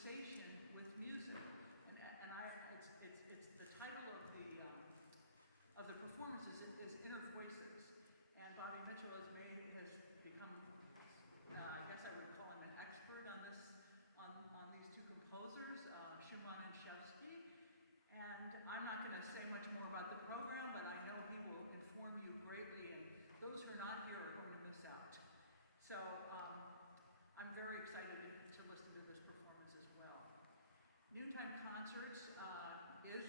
conversation with music. It's the title of the performance is Inner Voices. And Bobby Mitchell has become, I guess I would call him an expert on these two composers, Schumann and Shevsky. And I'm not going to say much more about the program, but I know he will inform you greatly, and those who are not here are going to miss out. So I'm very excited to listen to this performance as well. Noontime Concerts is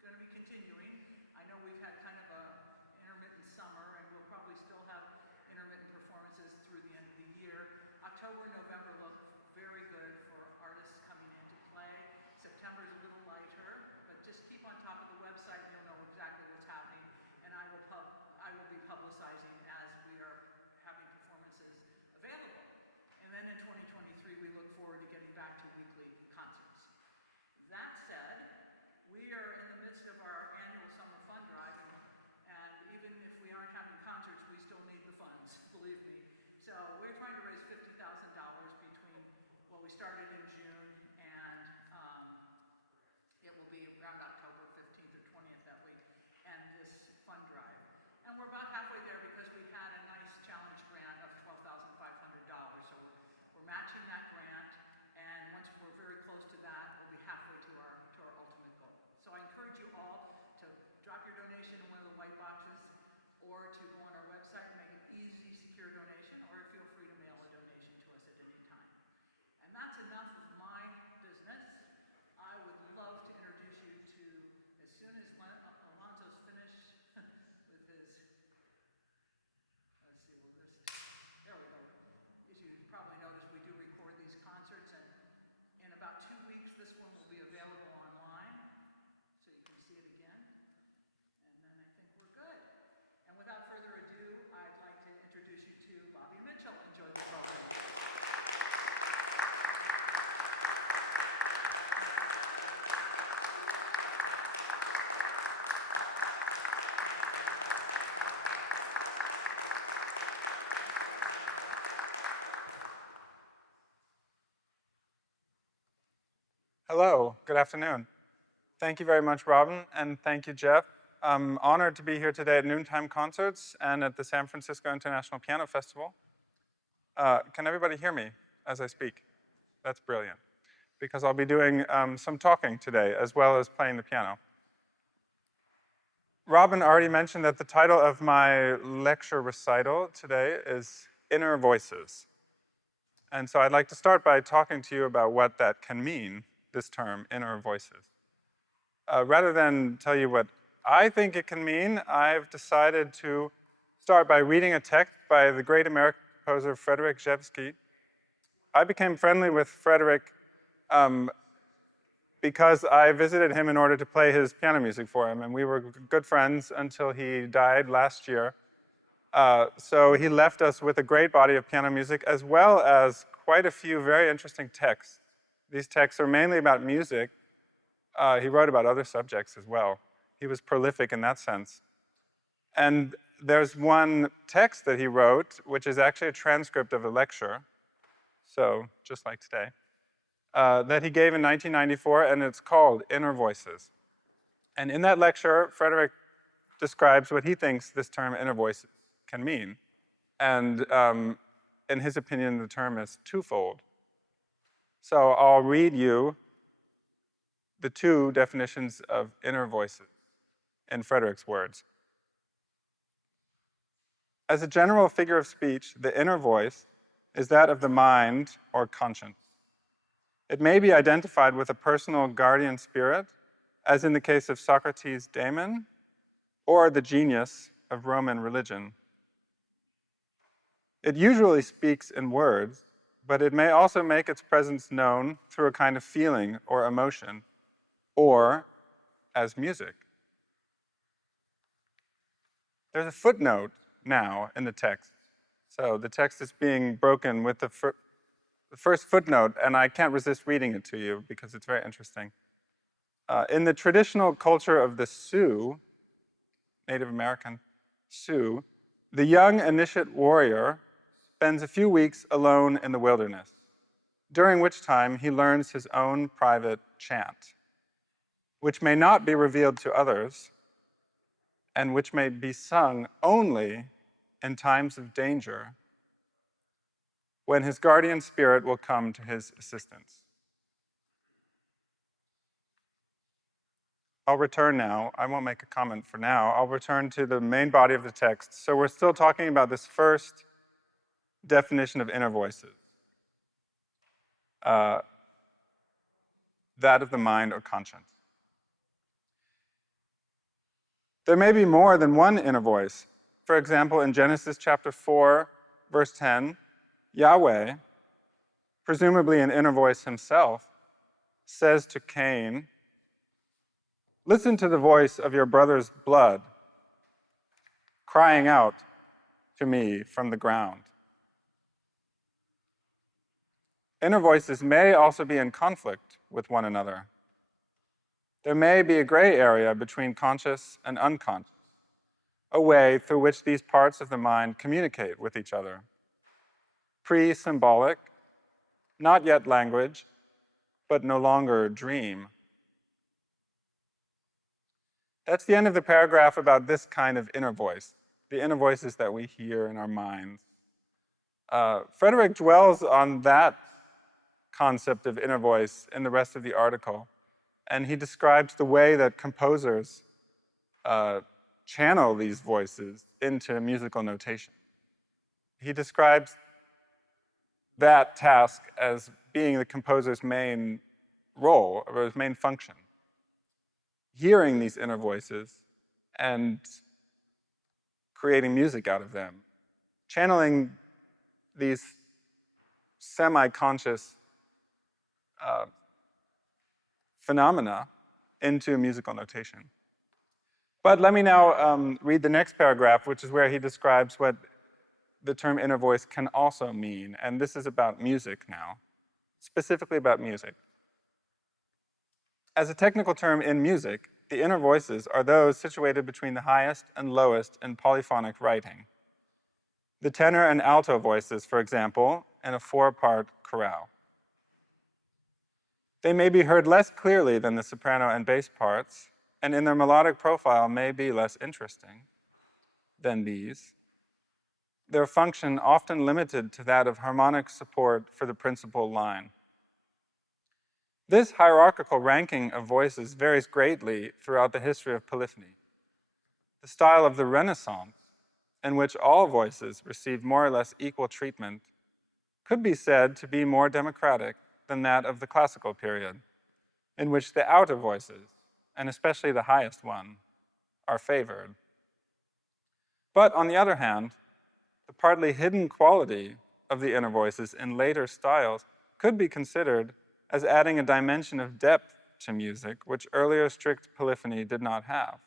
going to be continuing. I know we've had kind of an intermittent summer, and we'll probably still have intermittent performances through the end of the year. October and November look very good for artists coming in to play. September's a little lighter, but just keep on top of the website and you'll know exactly what's happening. And I will be publicizing as we are having performances available. And then in 2023, we look forward to getting back to weekly concerts. That said, we are in the midst of our annual summer fund drive, and even if we aren't having concerts, we still need the funds, believe me. So we're trying to raise $50,000 between what we started in June and it will be around October 15th or 20th that week, and this fund drive. And we're about halfway there because we had a nice challenge grant of $12,500. So we're matching that grant, and once we're very close to that, we'll be halfway to our ultimate goal. So I encourage you all to drop your donation in one of the white boxes, or to go on our website and make an easy, secure donation, or feel free to mail a donation to us at any time. And that's enough of my business. I would love to introduce you to, as soon as Alonzo's finished with his, let's see, there we go. As you probably noticed, we do record these concerts, and in about 2 weeks, this one will be available online, so you can see it again. And then I think we're good. And without further ado, I'd like to introduce you to Bobby Mitchell. Enjoy the program. Hello, good afternoon. Thank you very much, Robin, and thank you, Jeff. I'm honored to be here today at Noontime Concerts and at the San Francisco International Piano Festival. Can everybody hear me as I speak? That's brilliant, because I'll be doing some talking today as well as playing the piano. Robin already mentioned that the title of my lecture recital today is Inner Voices. And so I'd like to start by talking to you about what that can mean, this term, inner voices. Rather than tell you what I think it can mean, I've decided to start by reading a text by the great American composer Frederic Rzewski. I became friendly with Frederic because I visited him in order to play his piano music for him, and we were good friends until he died last year. So he left us with a great body of piano music, as well as quite a few very interesting texts. These texts are mainly about music. He wrote about other subjects as well. He was prolific in that sense. And there's one text that he wrote, which is actually a transcript of a lecture, so just like today, that he gave in 1994, and it's called Inner Voices. And in that lecture, Frederic describes what he thinks this term inner voices can mean. And in his opinion, the term is twofold. So I'll read you the two definitions of inner voices in Frederic's words. As a general figure of speech, the inner voice is that of the mind or conscience. It may be identified with a personal guardian spirit, as in the case of Socrates' daemon, or the genius of Roman religion. It usually speaks in words, but it may also make its presence known through a kind of feeling or emotion, or as music. There's a footnote now in the text. So the text is being broken with the first footnote, and I can't resist reading it to you because it's very interesting. In the traditional culture of the Sioux, Native American Sioux, the young initiate warrior spends a few weeks alone in the wilderness. during which time he learns his own private chant, which may not be revealed to others, and which may be sung only in times of danger, when his guardian spirit will come to his assistance. I'll return now. I won't make a comment for now. I'll return to the main body of the text. So we're still talking about this first definition of inner voices, that of the mind or conscience. There may be more than one inner voice. For example, in Genesis chapter 4, verse 10, Yahweh, presumably an inner voice himself, says to Cain, "Listen to the voice of your brother's blood, crying out to me from the ground." Inner voices may also be in conflict with one another. There may be a gray area between conscious and unconscious, a way through which these parts of the mind communicate with each other. Pre-symbolic, not yet language, but no longer dream. That's the end of the paragraph about this kind of inner voice, the inner voices that we hear in our minds. Frederick dwells on that concept of inner voice in the rest of the article, and he describes the way that composers channel these voices into musical notation. He describes that task as being the composer's main role, or his main function. Hearing these inner voices and creating music out of them, channeling these semi-conscious phenomena into musical notation. But let me now read the next paragraph, which is where he describes what the term inner voice can also mean. And this is about music now, specifically about music. As a technical term in music, the inner voices are those situated between the highest and lowest in polyphonic writing. The tenor and alto voices, for example, in a four-part chorale. They may be heard less clearly than the soprano and bass parts, and in their melodic profile may be less interesting than these. Their function often limited to that of harmonic support for the principal line. This hierarchical ranking of voices varies greatly throughout the history of polyphony. The style of the Renaissance, in which all voices received more or less equal treatment, could be said to be more democratic than that of the classical period, in which the outer voices, and especially the highest one, are favored. But on the other hand, the partly hidden quality of the inner voices in later styles could be considered as adding a dimension of depth to music, which earlier strict polyphony did not have.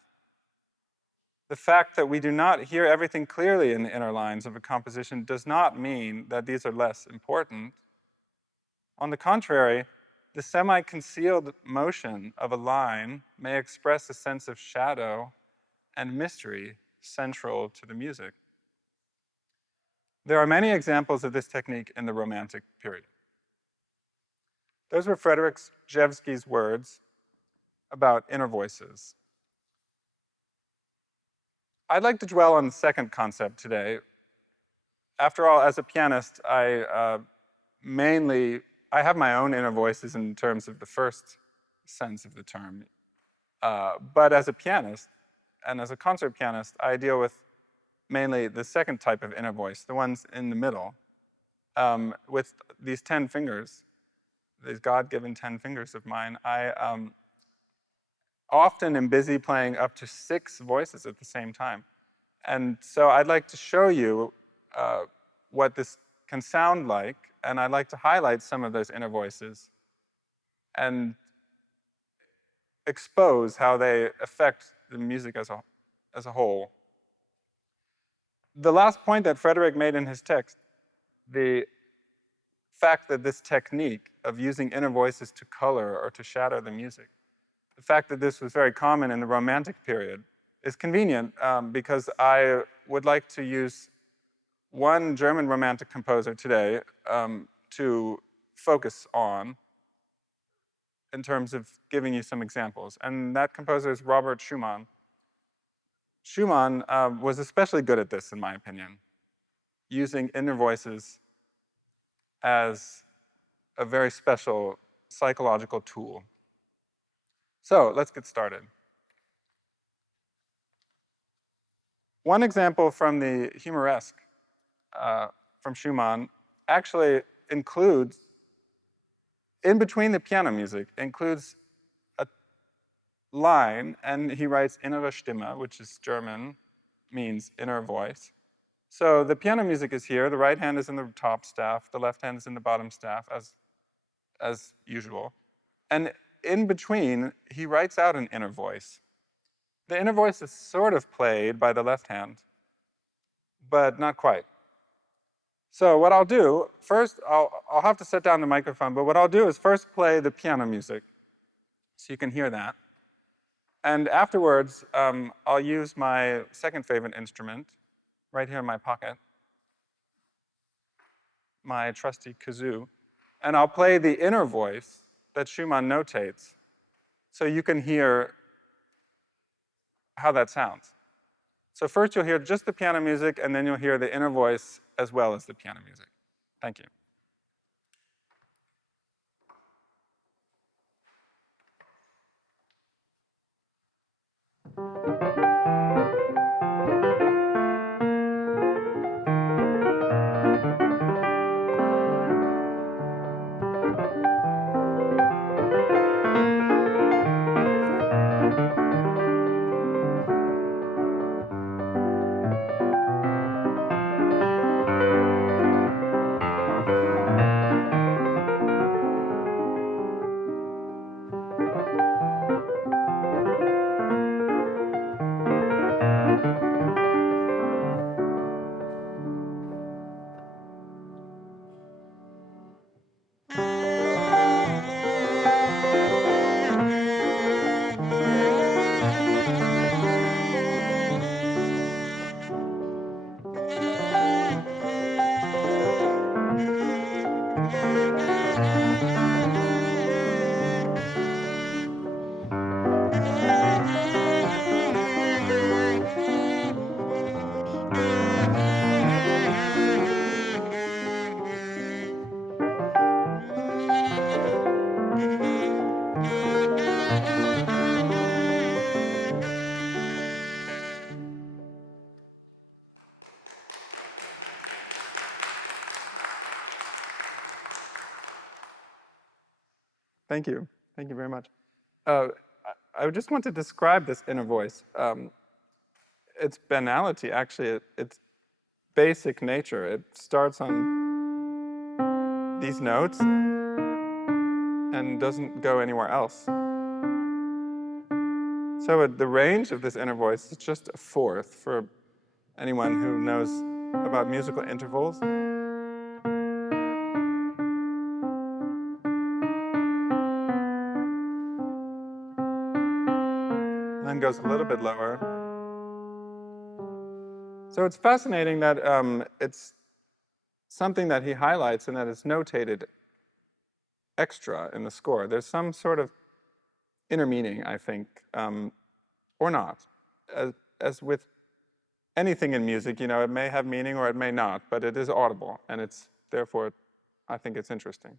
The fact that we do not hear everything clearly in the inner lines of a composition does not mean that these are less important. On the contrary, the semi-concealed motion of a line may express a sense of shadow and mystery central to the music. There are many examples of this technique in the Romantic period. Those were Frederick Rzewski's words about inner voices. I'd like to dwell on the second concept today. After all, as a pianist, I have my own inner voices in terms of the first sense of the term. But as a pianist, and as a concert pianist, I deal with mainly the second type of inner voice, the ones in the middle, with these 10 fingers, these God-given 10 fingers of mine. I often am busy playing up to 6 voices at the same time. And so I'd like to show you what this can sound like, and I'd like to highlight some of those inner voices and expose how they affect the music as a whole. The last point that Frederick made in his text, the fact that this technique of using inner voices to color or to shadow the music, the fact that this was very common in the Romantic period is convenient because I would like to use one German Romantic composer today to focus on in terms of giving you some examples. And that composer is Robert Schumann. Schumann was especially good at this, in my opinion, using inner voices as a very special psychological tool. So let's get started. One example from the humoresque from Schumann actually includes, in between the piano music, includes a line, and he writes innere Stimme, which is German, means inner voice. So the piano music is here, the right hand is in the top staff, the left hand is in the bottom staff, as usual. And in between, he writes out an inner voice. The inner voice is sort of played by the left hand, but not quite. So what I'll do, first, I'll have to set down the microphone, but what I'll do is first play the piano music, so you can hear that. And afterwards, I'll use my second favorite instrument, right here in my pocket, my trusty kazoo, and I'll play the inner voice that Schumann notates, so you can hear how that sounds. So first you'll hear just the piano music, and then you'll hear the inner voice as well as the piano music. Thank you. Thank you. Thank you very much. I just want to describe this inner voice. Its banality, actually, its basic nature. It starts on these notes and doesn't go anywhere else. So the range of this inner voice is just a fourth for anyone who knows about musical intervals. And then goes a little bit lower. So it's fascinating that it's something that he highlights and that it's notated extra in the score. There's some sort of inner meaning, I think, or not. As with anything in music, you know, it may have meaning or it may not, but it is audible, and it's therefore, I think it's interesting.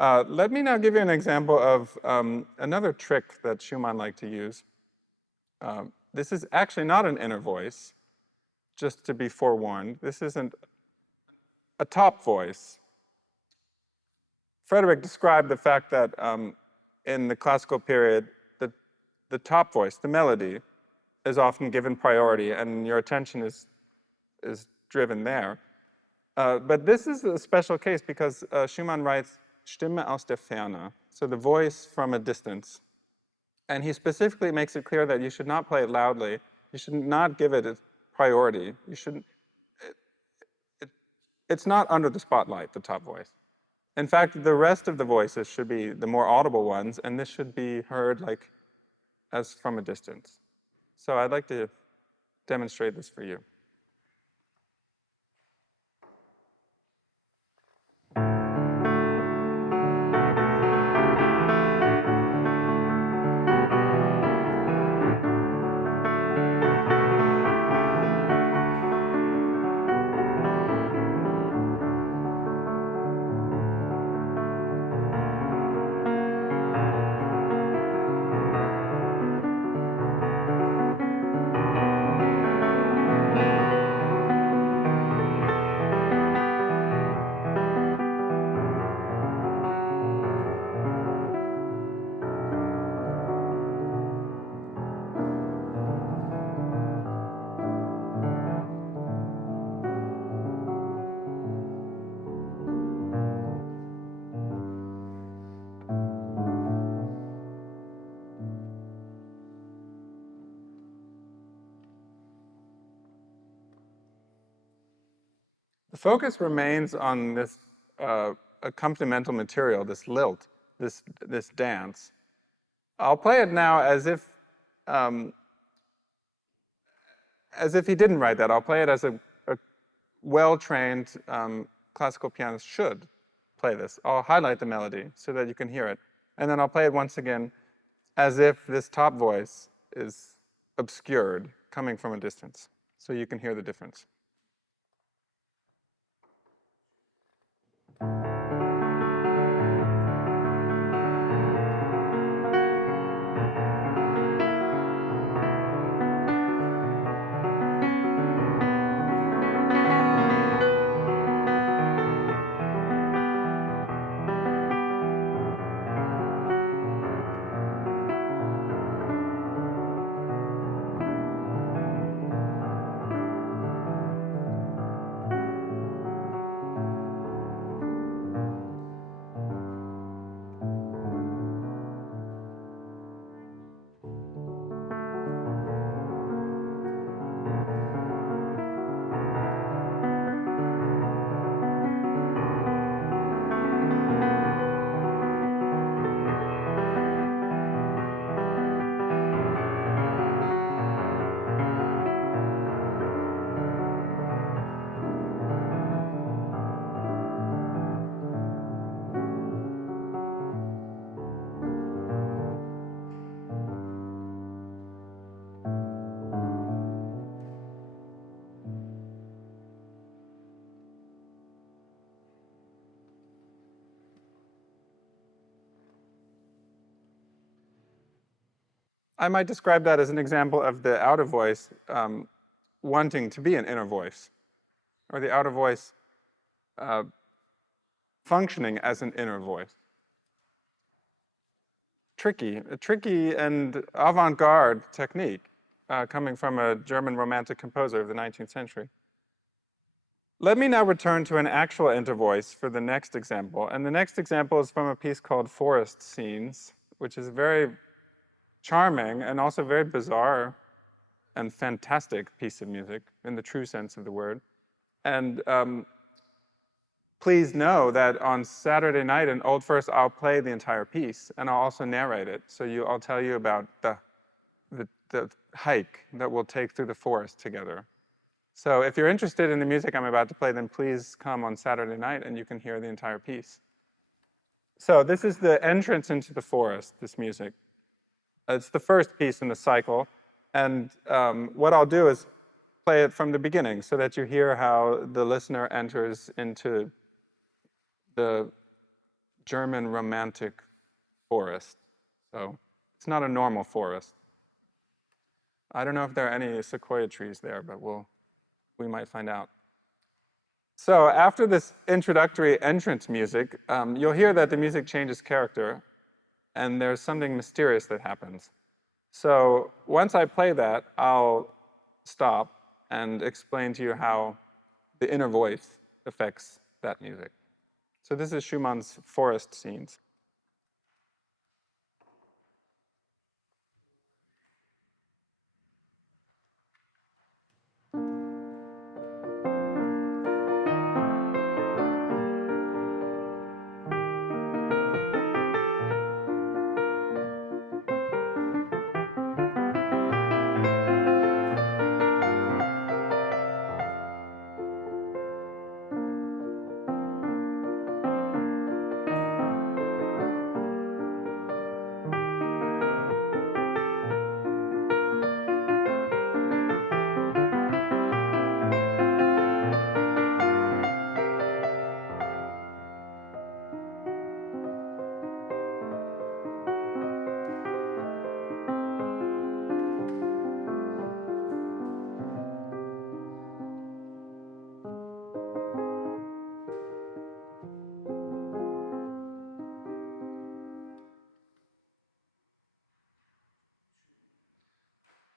Let me now give you an example of another trick that Schumann liked to use. This is actually not an inner voice, just to be forewarned. This isn't a top voice. Frederick described the fact that in the classical period, the top voice, the melody, is often given priority, and your attention is driven there. But this is a special case because Schumann writes Stimme aus der Ferne, so the voice from a distance. And he specifically makes it clear that you should not play it loudly. You should not give it a priority. You shouldn't. It's not under the spotlight, the top voice. In fact, the rest of the voices should be the more audible ones, and this should be heard like as from a distance. So I'd like to demonstrate this for you. focus remains on this accompanimental material, this lilt, this dance. I'll play it now as if he didn't write that. I'll play it as a well-trained classical pianist should play this. I'll highlight the melody so that you can hear it. And then I'll play it once again as if this top voice is obscured, coming from a distance, so you can hear the difference. I might describe that as an example of the outer voice wanting to be an inner voice, or the outer voice functioning as an inner voice. A tricky and avant-garde technique coming from a German romantic composer of the 19th century. Let me now return to an actual intervoice for the next example. And the next example is from a piece called Forest Scenes, which is very charming and also very bizarre and fantastic piece of music in the true sense of the word. And please know that on Saturday night in Old First, I'll play the entire piece and I'll also narrate it. So I'll tell you about the hike that we'll take through the forest together. So if you're interested in the music I'm about to play, then please come on Saturday night and you can hear the entire piece. So this is the entrance into the forest, this music. It's the first piece in the cycle. And what I'll do is play it from the beginning so that you hear how the listener enters into the German romantic forest. So it's not a normal forest. I don't know if there are any sequoia trees there, but we might find out. So after this introductory entrance music, you'll hear that the music changes character, and there's something mysterious that happens. So once I play that, I'll stop and explain to you how the inner voice affects that music. So this is Schumann's Forest Scenes.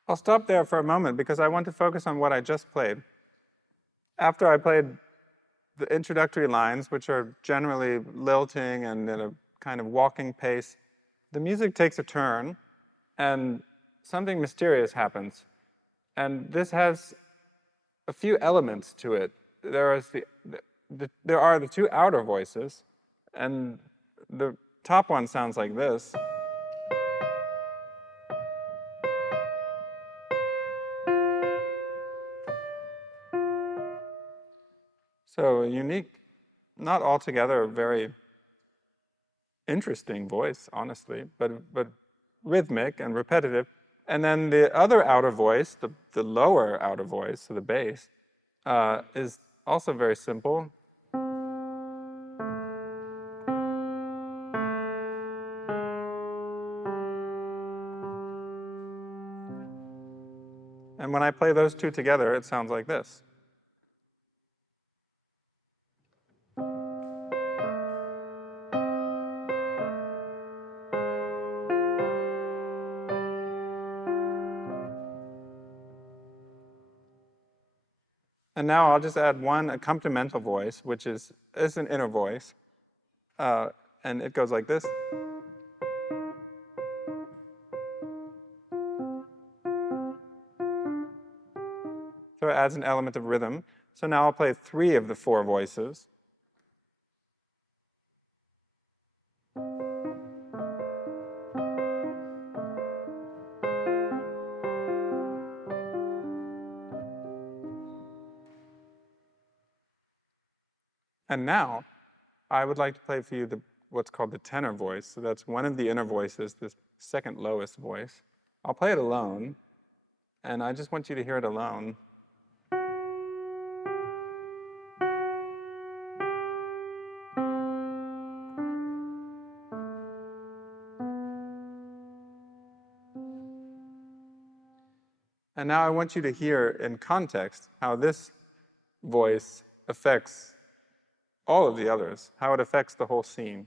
I'll stop there for a moment because I want to focus on what I just played. After I played the introductory lines, which are generally lilting and at a kind of walking pace, the music takes a turn and something mysterious happens. And this has a few elements to it there are the two outer voices, and the top one sounds like this. So a unique, not altogether very interesting voice, honestly, but rhythmic and repetitive. And then the other outer voice, the lower outer voice, so the bass, is also very simple. And when I play those two together, it sounds like this. And now I'll just add one accompanimental voice, which is an inner voice. And it goes like this. So it adds an element of rhythm. So now I'll play 3 of the 4 voices. And now I would like to play for you what's called the tenor voice. So that's one of the inner voices, the second lowest voice. I'll play it alone, and I just want you to hear it alone. And now I want you to hear in context how this voice affects all of the others, how it affects the whole scene.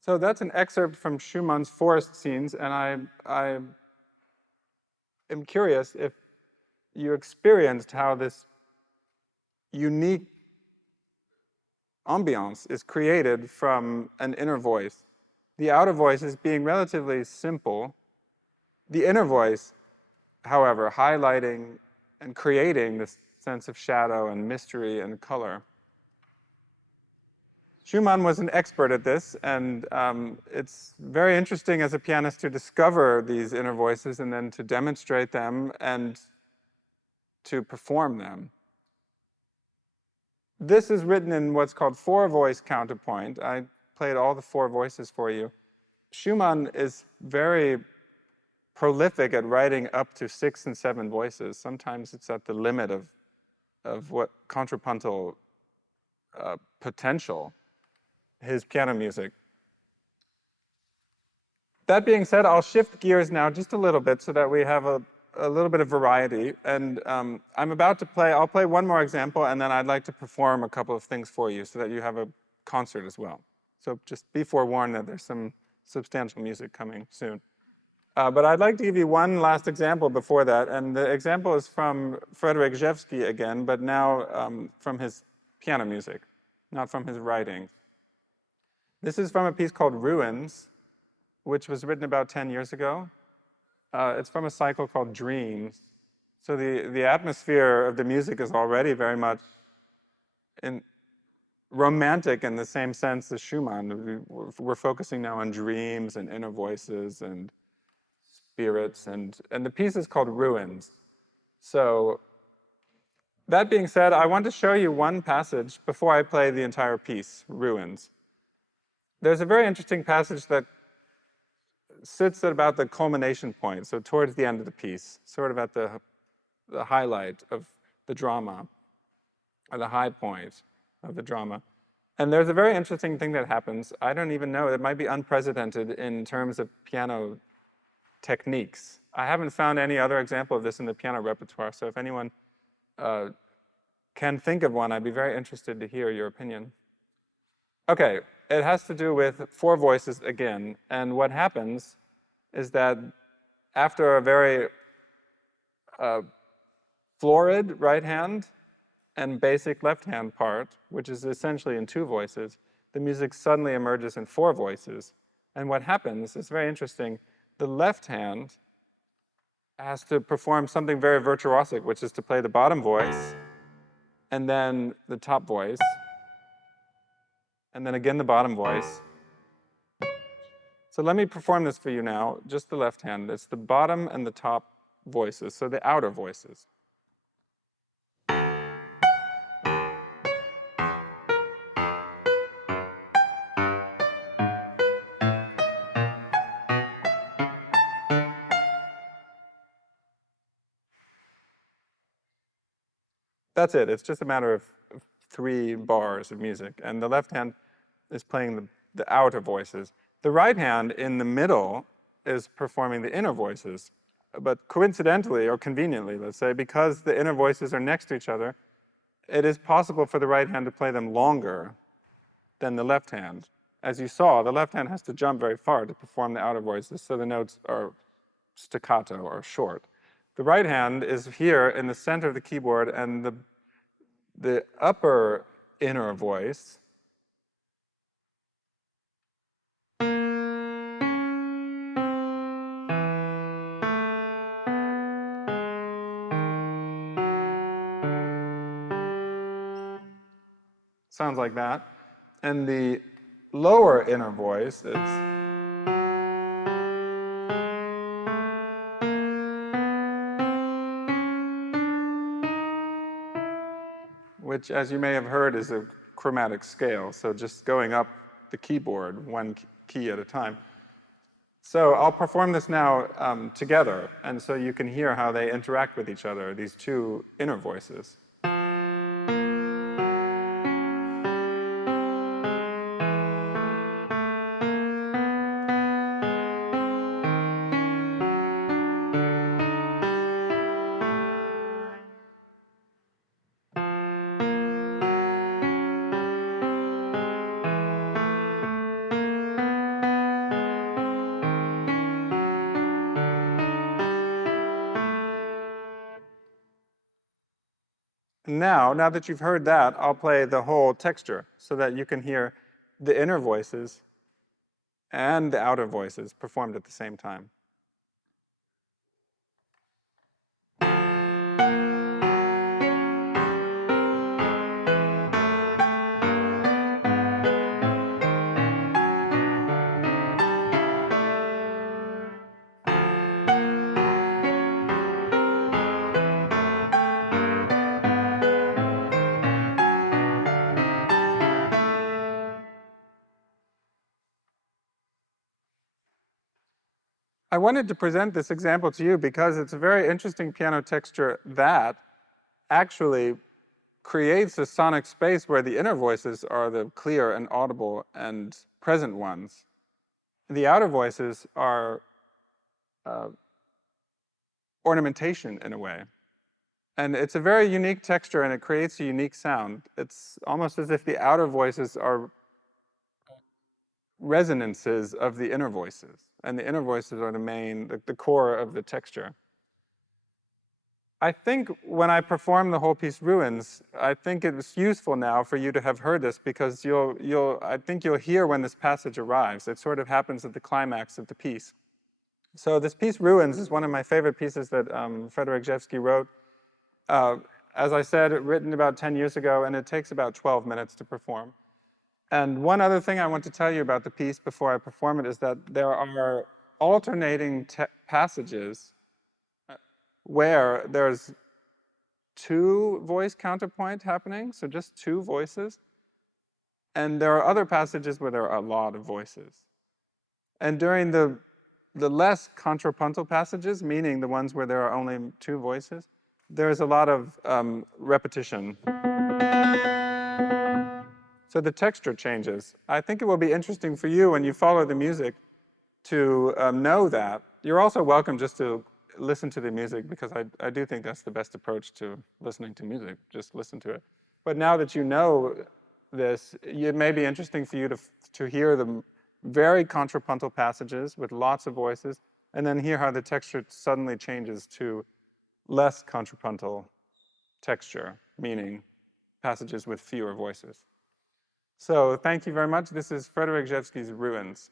So that's an excerpt from Schumann's Forest Scenes, and I am curious if you experienced how this unique ambiance is created from an inner voice. The outer voice is being relatively simple. The inner voice, however, highlighting and creating this sense of shadow and mystery and color. Schumann was an expert at this, and it's very interesting as a pianist to discover these inner voices and then to demonstrate them and to perform them. This is written in what's called 4-voice counterpoint. I played all the 4 voices for you. Schumann is very prolific at writing up to 6 and 7 voices. Sometimes it's at the limit of what contrapuntal potential, his piano music. That being said, I'll shift gears now just a little bit so that we have a little bit of variety. And I'm about to play, I'll play one more example, and then I'd like to perform a couple of things for you so that you have a concert as well. So just be forewarned that there's some substantial music coming soon. But I'd like to give you one last example before that, and the example is from Frederick Rzewski again, but now from his piano music, not from his writing. This is from a piece called Ruins, which was written about 10 years ago. It's from a cycle called Dreams. So the atmosphere of the music is already very much romantic in the same sense as Schumann. We're focusing now on dreams and inner voices and spirits, and the piece is called Ruins. So that being said, I want to show you one passage before I play the entire piece, Ruins. There's a very interesting passage that sits at about the culmination point, so towards the end of the piece, sort of at the highlight of the drama, or the high point of the drama. And there's a very interesting thing that happens. I don't even know, it might be unprecedented in terms of piano techniques. I haven't found any other example of this in the piano repertoire, so if anyone can think of one, I'd be very interested to hear your opinion. Okay, it has to do with four voices again, and what happens is that after a very florid right hand and basic left hand part, which is essentially in two voices, the music suddenly emerges in four voices. And what happens is very interesting. The left hand has to perform something very virtuosic, which is to play the bottom voice, and then the top voice, and then again the bottom voice. So let me perform this for you now, just the left hand. It's the bottom and the top voices, so the outer voices. That's it. It's just a matter of 3 bars of music. And the left hand is playing the outer voices. The right hand in the middle is performing the inner voices. But coincidentally, or conveniently, let's say, because the inner voices are next to each other, it is possible for the right hand to play them longer than the left hand. As you saw, the left hand has to jump very far to perform the outer voices, so the notes are staccato or short. The right hand is here in the center of the keyboard, and the upper inner voice sounds like that. And the lower inner voice is, which, as you may have heard, is a chromatic scale, so just going up the keyboard one key at a time. So I'll perform this now together, and so you can hear how they interact with each other, these two inner voices. Now that you've heard that, I'll play the whole texture so that you can hear the inner voices and the outer voices performed at the same time. I wanted to present this example to you because it's a very interesting piano texture that actually creates a sonic space where the inner voices are the clear and audible and present ones. The outer voices are ornamentation in a way. And it's a very unique texture and it creates a unique sound. It's almost as if the outer voices are resonances of the inner voices. And the inner voices are the core of the texture. I think when I perform the whole piece Ruins, I think it's useful now for you to have heard this because I think you'll hear when this passage arrives. It sort of happens at the climax of the piece. So this piece Ruins is one of my favorite pieces that Frederick Rzewski wrote. As I said, written about 10 years ago, and it takes about 12 minutes to perform. And one other thing I want to tell you about the piece before I perform it is that there are alternating passages where there's 2 voice counterpoint happening, so just 2 voices. And there are other passages where there are a lot of voices. And during the the less contrapuntal passages, meaning the ones where there are only two voices, there's a lot of repetition. So the texture changes. I think it will be interesting for you when you follow the music to know that. You're also welcome just to listen to the music, because I do think that's the best approach to listening to music. Just listen to it. But now that you know this, it may be interesting for you to hear the very contrapuntal passages with lots of voices, and then hear how the texture suddenly changes to less contrapuntal texture, meaning passages with fewer voices. So thank you very much. This is Frederick Rzewski's Ruins.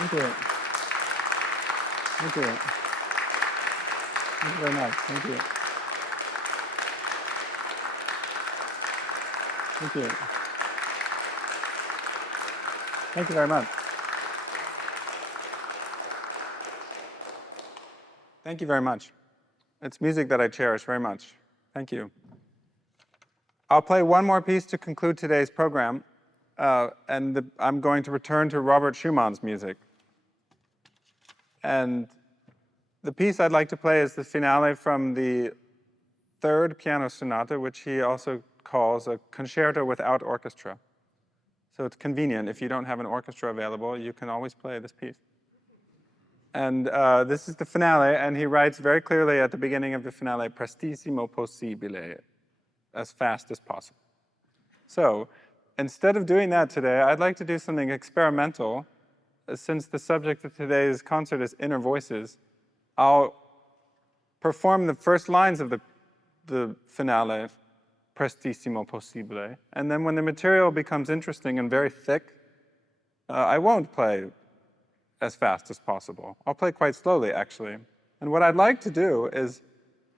Thank you. Thank you. Thank you very much. Thank you. Thank you. Thank you very much. Thank you very much. It's music that I cherish very much. Thank you. I'll play one more piece to conclude today's program, I'm going to return to Robert Schumann's music. And the piece I'd like to play is the finale from the third piano sonata, which he also calls a concerto without orchestra. So it's convenient. If you don't have an orchestra available, you can always play this piece. And this is the finale, and he writes very clearly at the beginning of the finale, prestissimo possibile, as fast as possible. So instead of doing that today, I'd like to do something experimental. Since the subject of today's concert is inner voices, I'll perform the first lines of the finale, prestissimo possibile, and then when the material becomes interesting and very thick, I won't play as fast as possible. I'll play quite slowly, actually. And what I'd like to do is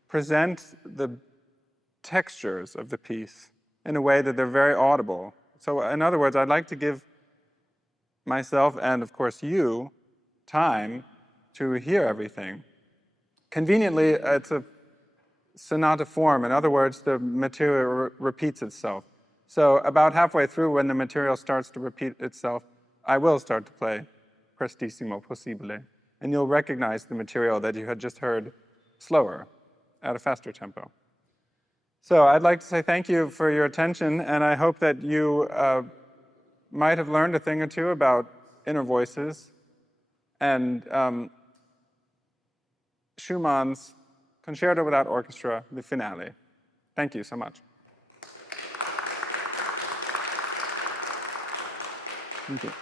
present the textures of the piece in a way that they're very audible. So in other words, I'd like to give myself and, of course, you time to hear everything. Conveniently, it's a sonata form. In other words, the material repeats itself. So about halfway through, when the material starts to repeat itself, I will start to play prestissimo possibile, and you'll recognize the material that you had just heard slower, at a faster tempo. So I'd like to say thank you for your attention, and I hope that you might have learned a thing or two about inner voices and Schumann's Concerto Without Orchestra, the finale. Thank you so much. Thank you.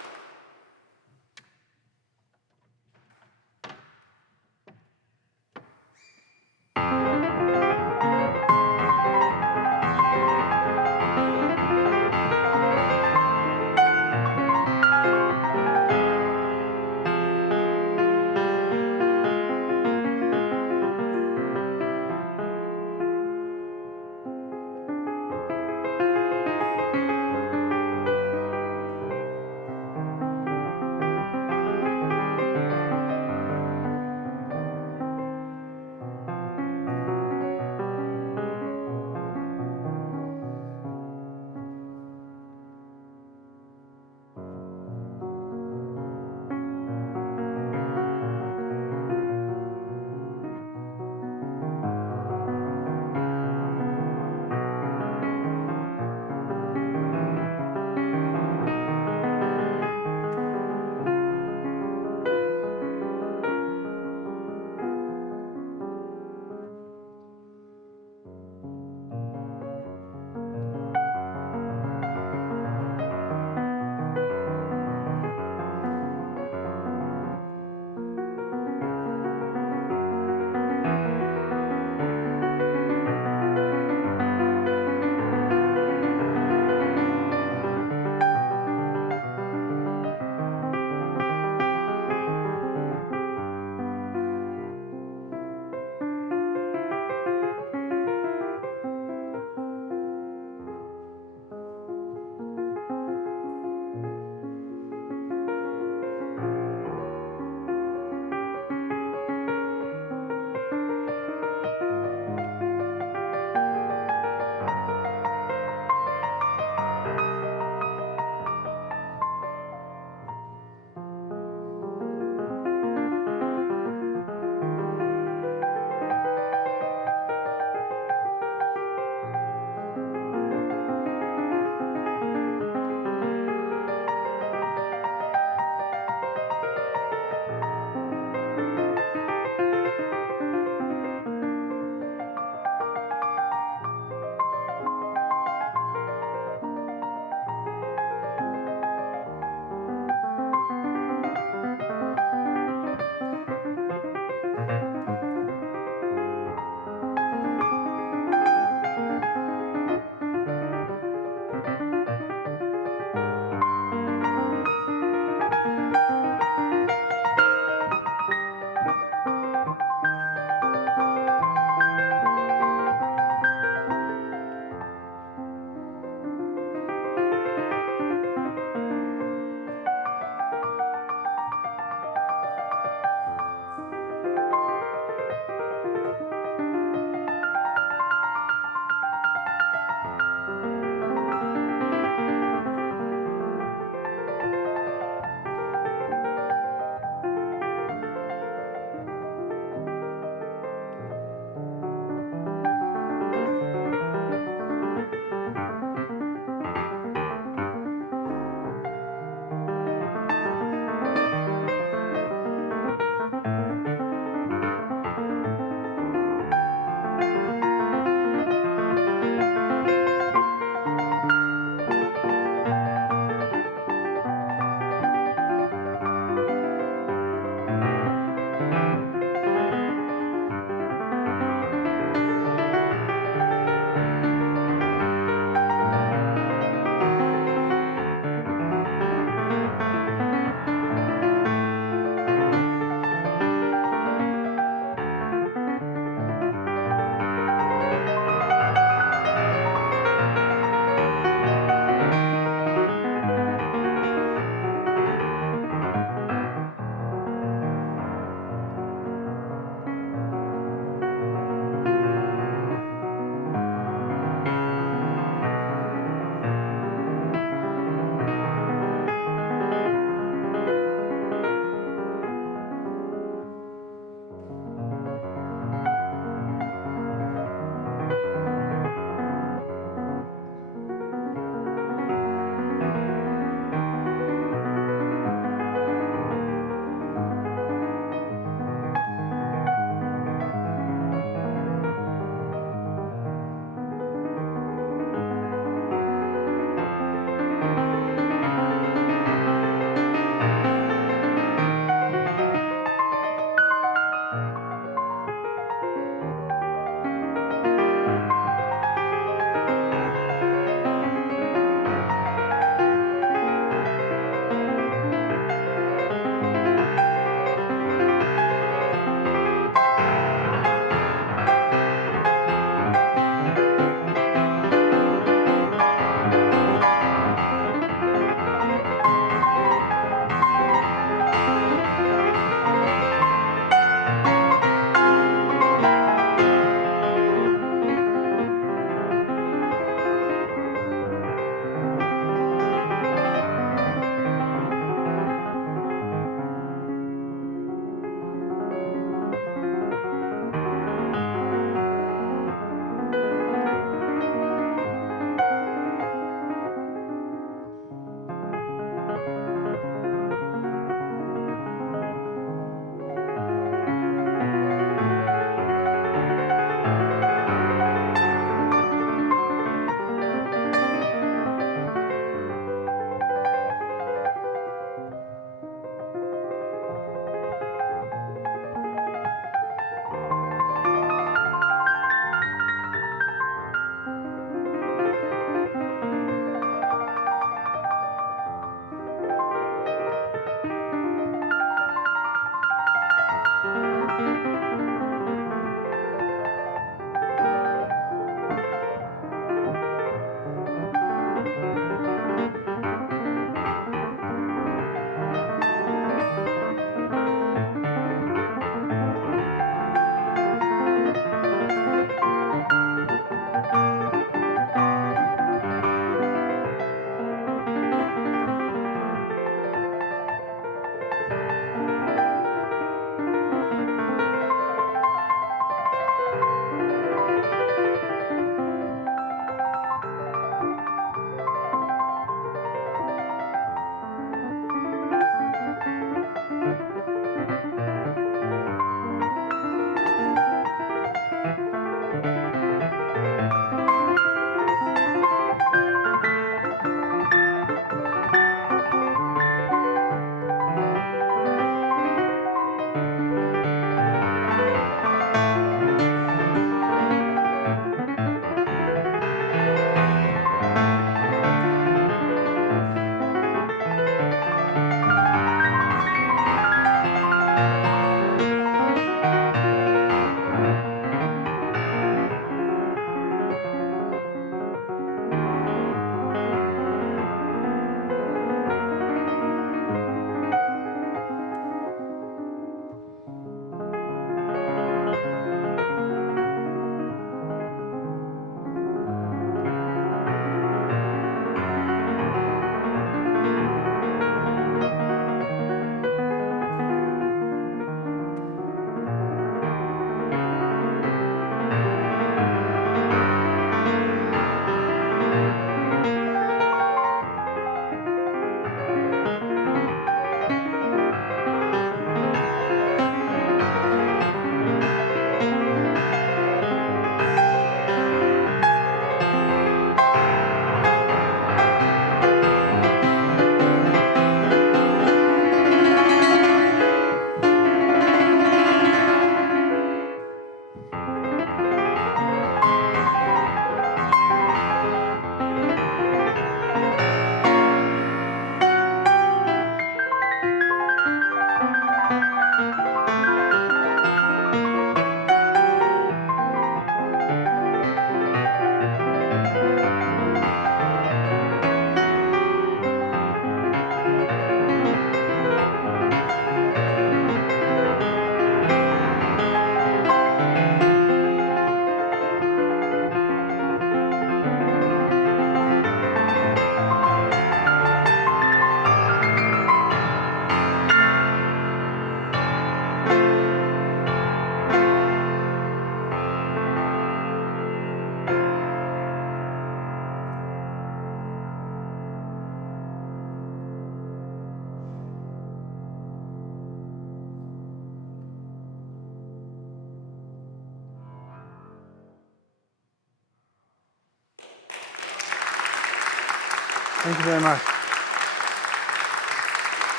Thank you very much.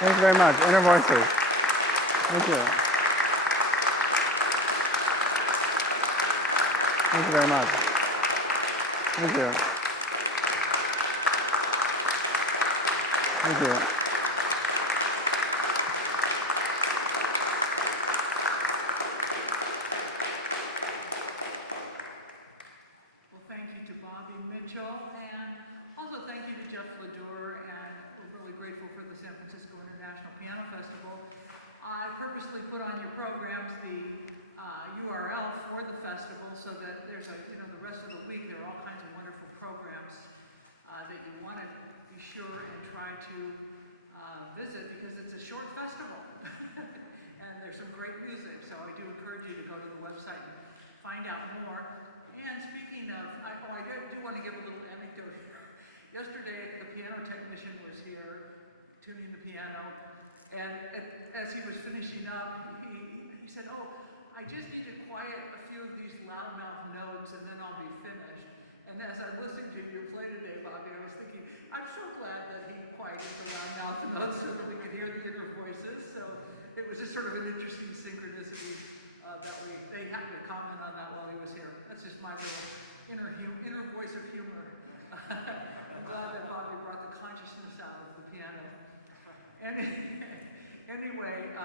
Thank you very much. Inner Voices. Thank you. Thank you very much. Thank you. Thank you. Well, thank you to Bobby Mitchell, and also thank you to Jeff Ledour, and we're really grateful for the San Francisco International Piano Festival. I purposely put on your programs the URL for the festival so that there's the rest of the week there are all kinds of wonderful programs that you want to be sure and try to visit, because it's a short festival and there's some great music. So I do encourage you to go to the website and find out more. And speaking of, I do want to give a little anecdote here. Yesterday, the piano technician was here tuning the piano, and as he was finishing up, he said, "Oh, I just need to quiet a few of these loudmouth notes, and then I'll be finished." And as I listened to you play today, Bobby, I was thinking, I'm so glad that he quieted the loudmouth notes so that we could hear the inner voices. So it was just sort of an interesting synchronicity that they happened to comment on that while he was here. That's just my little inner voice of humor. I'm glad that Bobby brought the consciousness out of the piano. And anyway,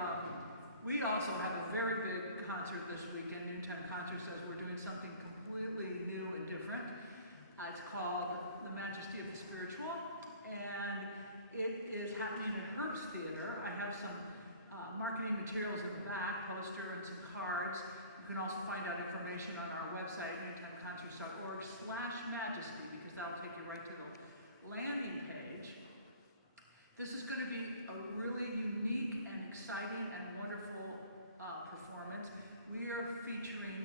We also have a very big concert this weekend, Noontime Concert says we're doing something completely new and different. It's called The Majesty of the Spiritual, and it is happening at Herbst Theater. I have some marketing materials in the back, poster and some cards. You can also find out information on our website, noontimeconcerts.org/majesty, because that'll take you right to the landing page. This is going to be a really unique and exciting and wonderful performance. We are featuring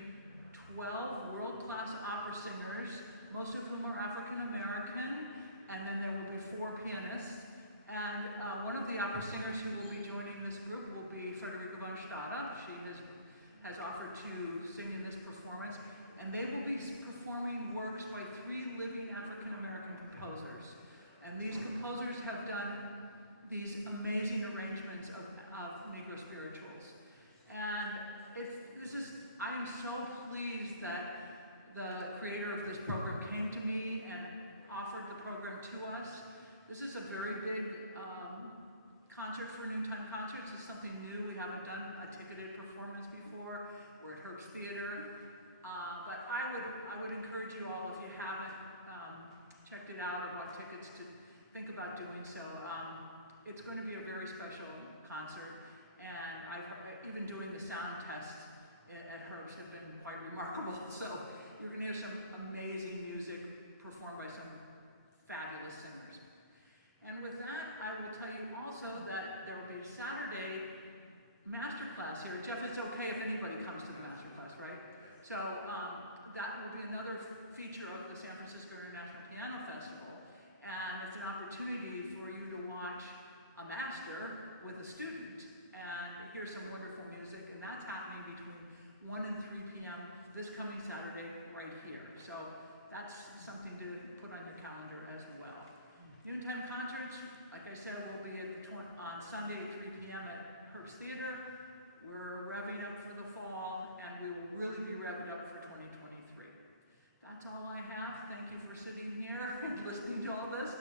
12 world-class opera singers, most of whom are African American, and then there will be 4 pianists. And one of the opera singers who will be joining this group will be Frederica von Stade. She has offered to sing in this performance, and they will be performing works by 3 living African American composers. And these composers have done these amazing arrangements of Negro spirituals. And I am so pleased that the creator of this program came to me and offered the program to us. This is a very big concert for Noontime Concerts. It's something new. We haven't done a ticketed performance before. We're at Herbst Theater. But I would encourage you all, if you haven't checked it out or bought tickets, to think about doing so. It's going to be a very special concert, and even doing the sound tests at Herbst have been quite remarkable. So you're going to hear some amazing music performed by some fabulous singers. And with that, I will tell you also that there will be a Saturday masterclass here. Jeff, it's okay if anybody comes to the masterclass, right? So that will be another feature of the San Francisco International Piano Festival. And it's an opportunity for you to watch a master with a student and hear some wonderful music. And that's happening between 1 and 3 p.m. this coming Saturday right here. So that's something to put on your calendar as well. Noontime Concerts, like I said, will be on Sunday at 3 p.m. at Herbst Theater. We're revving up for the fall, and we will really be revved up for 2023. That's all I have. Thank you for sitting here and listening to all this.